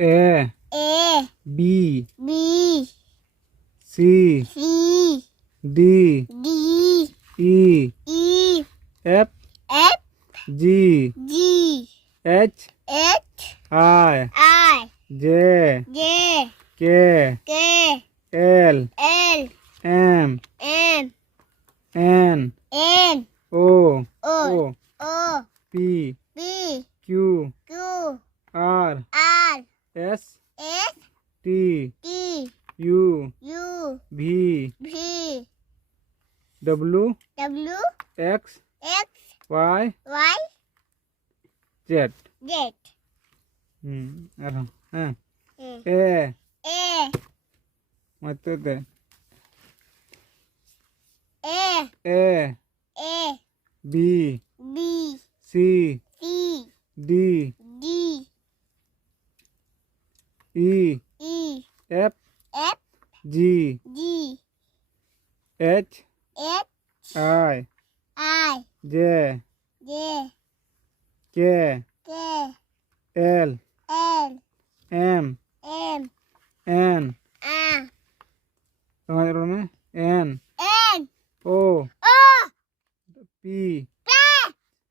A A B B C C D D E E F F G G H H I I J J K K L L M M N N O O O O P P Q Q R R S S T T U U V V W W X X Y Y Z Z हाँ A A A मतलब A A A B B C C D D E E F F G G H H I I J J K K L L M M N R समझ रहे हो में N N O O P